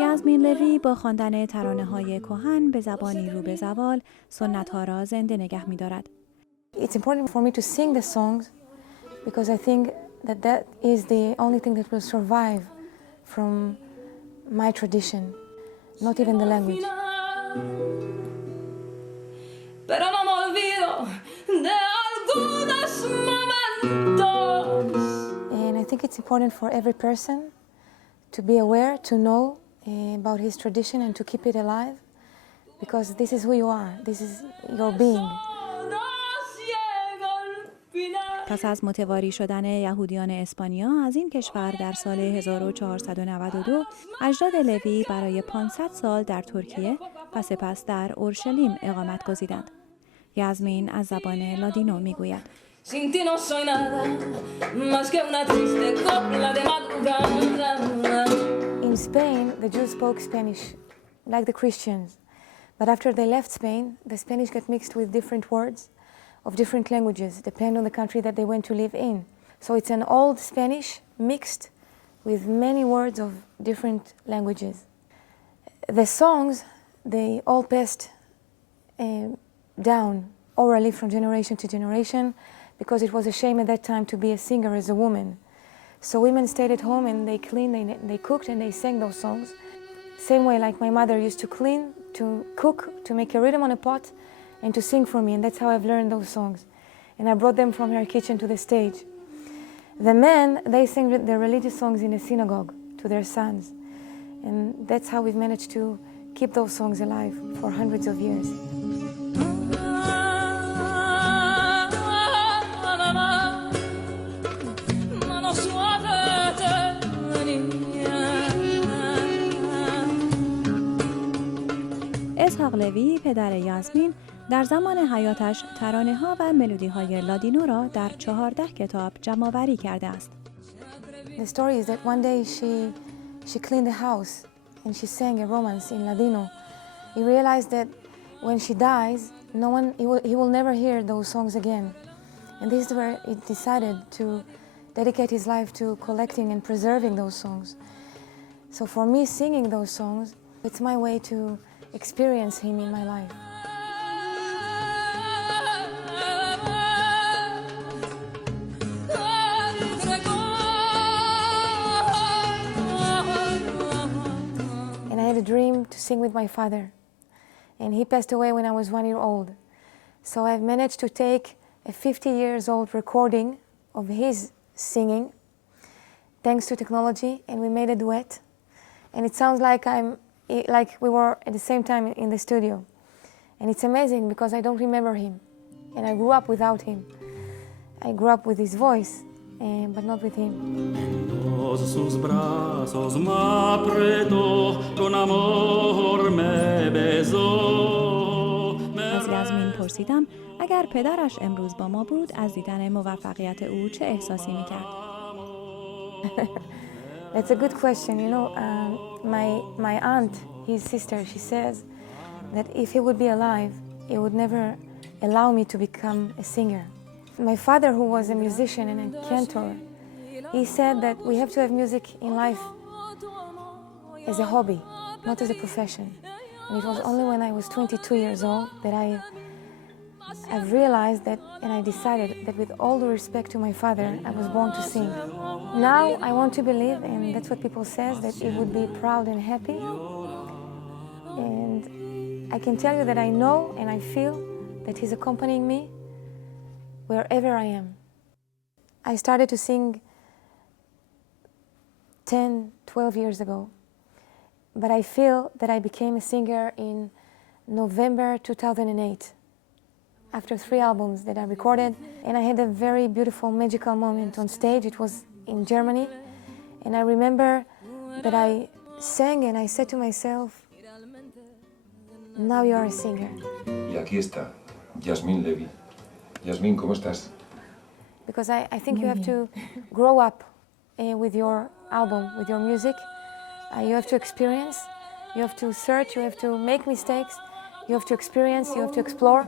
یاسمین لوی با خواندن ترانه‌های کهن به زبانی رو به زوال سنت‌ها را زنده نگه می‌دارد. It's important for me to sing the songs because I think that is the only thing that will survive from my tradition, not even the language. And I think it's important for every person to be aware, to know about his tradition and to keep it alive, because this is who you are, this is your being. پس از متواری شدن یهودیان اسپانیا از این کشور در سال 1492 اجداد لوی برای 500 سال در ترکیه و سپس در اورشلیم اقامت گزیدند. یاسمین از زبان لادینو میگوید. In Spain, the Jews spoke Spanish, like the Christians. But after they left Spain, the Spanish got mixed with different words of different languages, depending on the country that they went to live in. So it's an old Spanish mixed with many words of different languages. The songs, they all passed down orally from generation to generation because it was a shame at that time to be a singer as a woman. So women stayed at home and they cleaned, they cooked and they sang those songs. Same way like my mother used to clean, to cook, to make a rhythm on a pot and to sing for me, and that's how I've learned those songs. And I brought them from her kitchen to the stage. The men, they sing their religious songs in a synagogue to their sons. And that's how we've managed to keep those songs alive for hundreds of years. اسحاق لوی پدر یاسمین در زمان حیاتش ترانه‌ها و ملودی‌های لادینو را در 14 کتاب جمع‌آوری کرده است. The story is that one day she cleaned the house and she sang a romance in Ladino. He realized that when she dies, he will never hear those songs again. And this is where he decided to dedicate his life to collecting and preserving those songs. So for me, singing those songs, it's my way to experience him in my life. And I had a dream to sing with my father. And he passed away when I was 1 year old. So I've managed to take a 50 years old recording of his singing, thanks to technology, and we made a duet. And it sounds like we were at the same time in the studio. And it's amazing because I don't remember him. And I grew up without him. I grew up with his voice, but not with him. از یاسمین پرسیدم اگر پدرش امروز با ما بود از دیدن موفقیت او چه احساسی میکرد؟ That's a good question. You know, my aunt, his sister, she says that if he would be alive, he would never allow me to become a singer. My father, who was a musician and a cantor, he said that we have to have music in life as a hobby, not as a profession. And it was only when I was 22 years old that I've realized that, and I decided that with all the respect to my father, I was born to sing. Now I want to believe, and that's what people say, that he would be proud and happy. And I can tell you that I know and I feel that he's accompanying me wherever I am. I started to sing 10, 12 years ago. But I feel that I became a singer in November 2008. After 3 albums that I recorded, and I had a very beautiful magical moment on stage. It was in Germany, and I remember that I sang and I said to myself, now you are a singer. Y aquí está, Yasmín Levy. Yasmín, ¿cómo estás? Because I think you have to grow up with your album, with your music. You have to experience, you have to search, you have to make mistakes, you have to experience, you have to explore.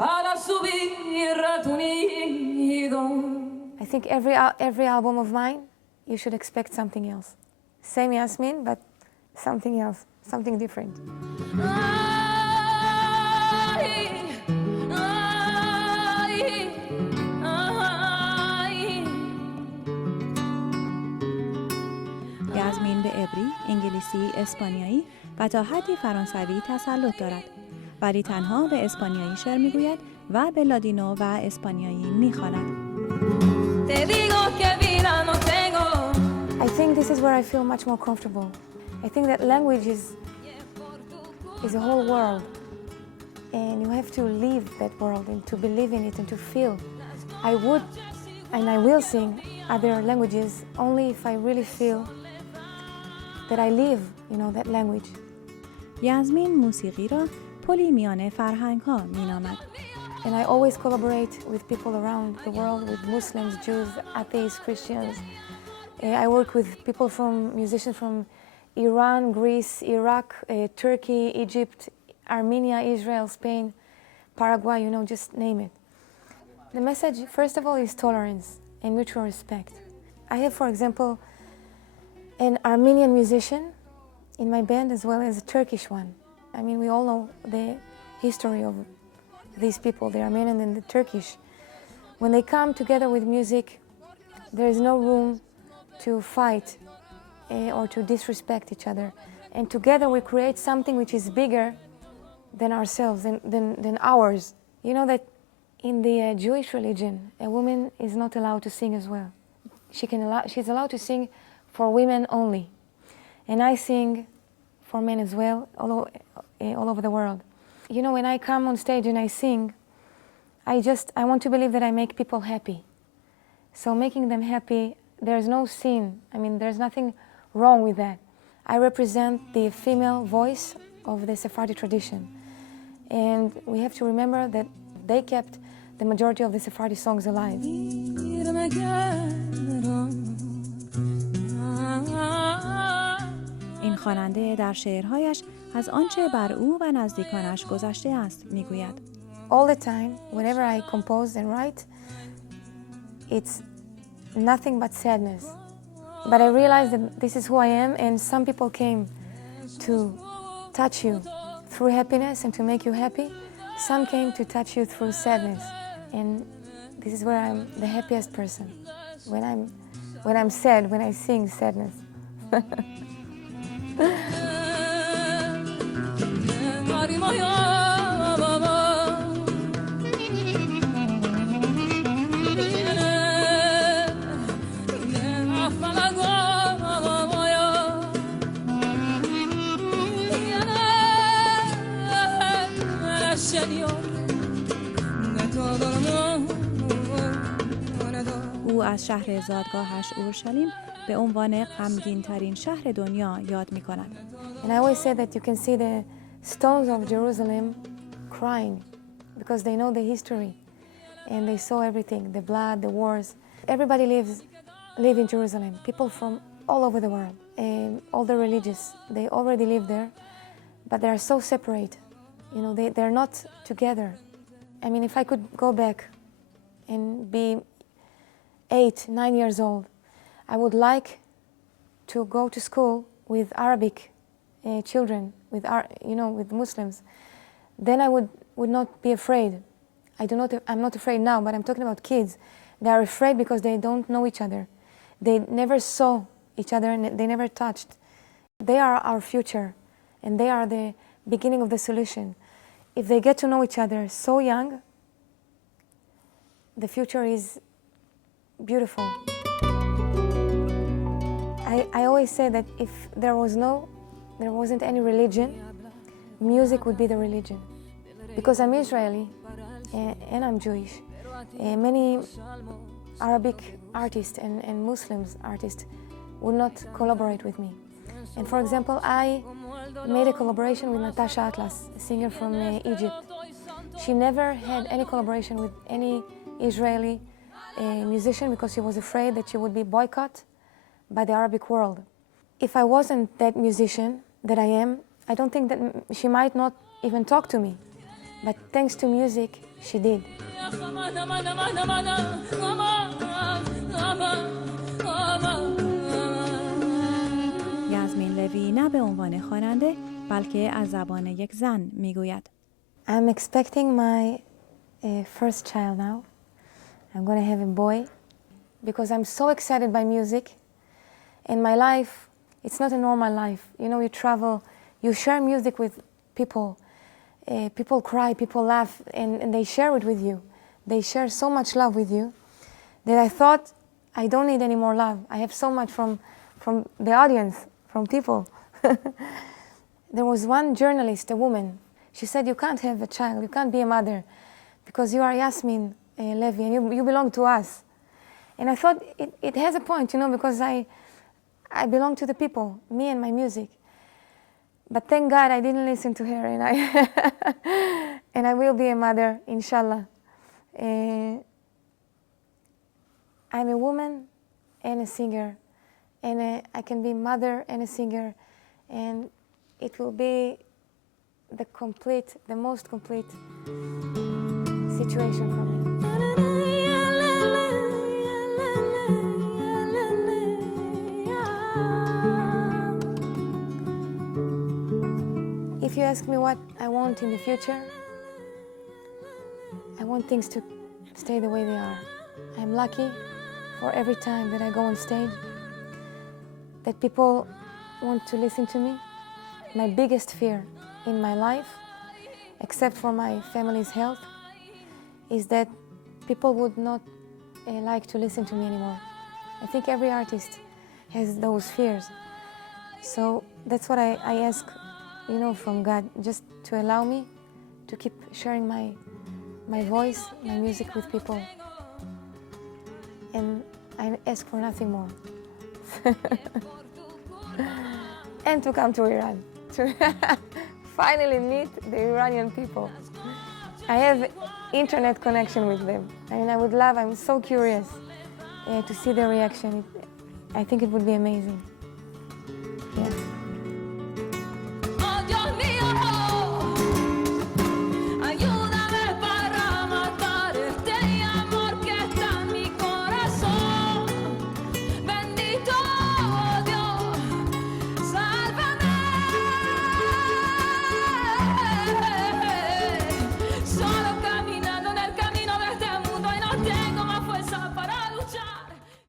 I think every album of mine, you should expect something else. Same Yasmin, but something else, something different. یاسمین به عبری، انگلیسی، اسپانیایی و تا حدی فرانسوی تسلط دارد، ولی تنها به اسپانیایی شعر میگوید و به لادینو و اسپانیایی میخواند. I think this is where I feel much more comfortable. I think that language is a whole world, and you have to live that world and to believe in it and to feel. I would and I will sing other languages only if I really feel that I live, that language. یاسمین موسیقی را پلی میان فرهنگ‌ها می‌نامد. And I always collaborate with people around the world, with Muslims, Jews, atheists, Christians. I work with people musicians from Iran, Greece, Iraq, Turkey, Egypt, Armenia, Israel, Spain, Paraguay, just name it. The message, first of all, is tolerance and mutual respect. I have, for example, an Armenian musician in my band as well as a Turkish one. I mean, we all know the history of these people, the Armenian and the Turkish. When they come together with music, there is no room to fight or to disrespect each other. And together we create something which is bigger than ourselves, than ours. You know that in the Jewish religion, a woman is not allowed to sing as well. She's allowed to sing for women only. And I sing for men as well, all over the world. When I come on stage and I sing, I want to believe that I make people happy. So making them happy, there's no sin. I mean, there's nothing wrong with that. I represent the female voice of the Sephardi tradition. And we have to remember that they kept the majority of the Sephardi songs alive. این خواننده در شعرهایش از آنچه بر او و نزدیکانش گذشته است میگوید. All the time, whenever I compose and write, it's nothing but sadness. But I realized that this is who I am, and some people came to touch you through happiness and to make you happy. Some came to touch you through sadness, and this is where I'm the happiest person. When I'm sad, when I sing sadness. او از شهر زادگاهش اورشلیم به عنوان غمگین ترین شهر دنیا یاد می کند. And I always say that you can see the stones of Jerusalem crying because they know the history and they saw everything, the blood, the wars. Everybody live in Jerusalem. People from all over the world, all the religious, they already live there, but they are so separate. They're not together. I mean, if I could go back and be 8, 9 years old, I would like to go to school with Arabic children, with Muslims. Then I would not be afraid. I'm not afraid now, but I'm talking about kids. They are afraid because they don't know each other. They never saw each other and they never touched. They are our future, and they are the beginning of the solution. If they get to know each other so young, the future is beautiful. I always say that if there wasn't any religion, music would be the religion. Because I'm Israeli and I'm Jewish. Many Arabic artists and Muslims artists would not collaborate with me. And for example, I made a collaboration with Natasha Atlas, a singer from Egypt. She never had any collaboration with any Israeli musician because she was afraid that she would be boycotted by the Arabic world. If I wasn't that musician that I am, I don't think that she might not even talk to me but thanks to music, she did. یاسمین لوی نه به عنوان خواننده بلکه از زبان یک زن میگوید. I'm expecting my first child now. I'm going to have a boy because I'm so excited by music. In my life, it's not a normal life. You know, you travel, you share music with people. People cry, people laugh, and they share it with you. They share so much love with you that I thought I don't need any more love. I have so much from the audience, from people. There was one journalist, a woman. She said, you can't have a child, you can't be a mother because you are Yasmin Levy and you belong to us. And I thought it has a point, you know, because I belong to the people, me and my music. But thank God I didn't listen to her, and I will be a mother, inshallah. I'm a woman and a singer, and I can be mother and a singer, and it will be the most complete situation for me. If you ask me what I want in the future, I want things to stay the way they are. I'm lucky for every time that I go on stage, that people want to listen to me. My biggest fear in my life, except for my family's health, is that people would not like to listen to me anymore. I think every artist has those fears. So that's what I ask, you know, from God, just to allow me to keep sharing my voice, my music with people. And I ask for nothing more. And to come to Iran, to finally meet the Iranian people. I have internet connection with them. I mean, I'm so curious to see their reaction. I think it would be amazing.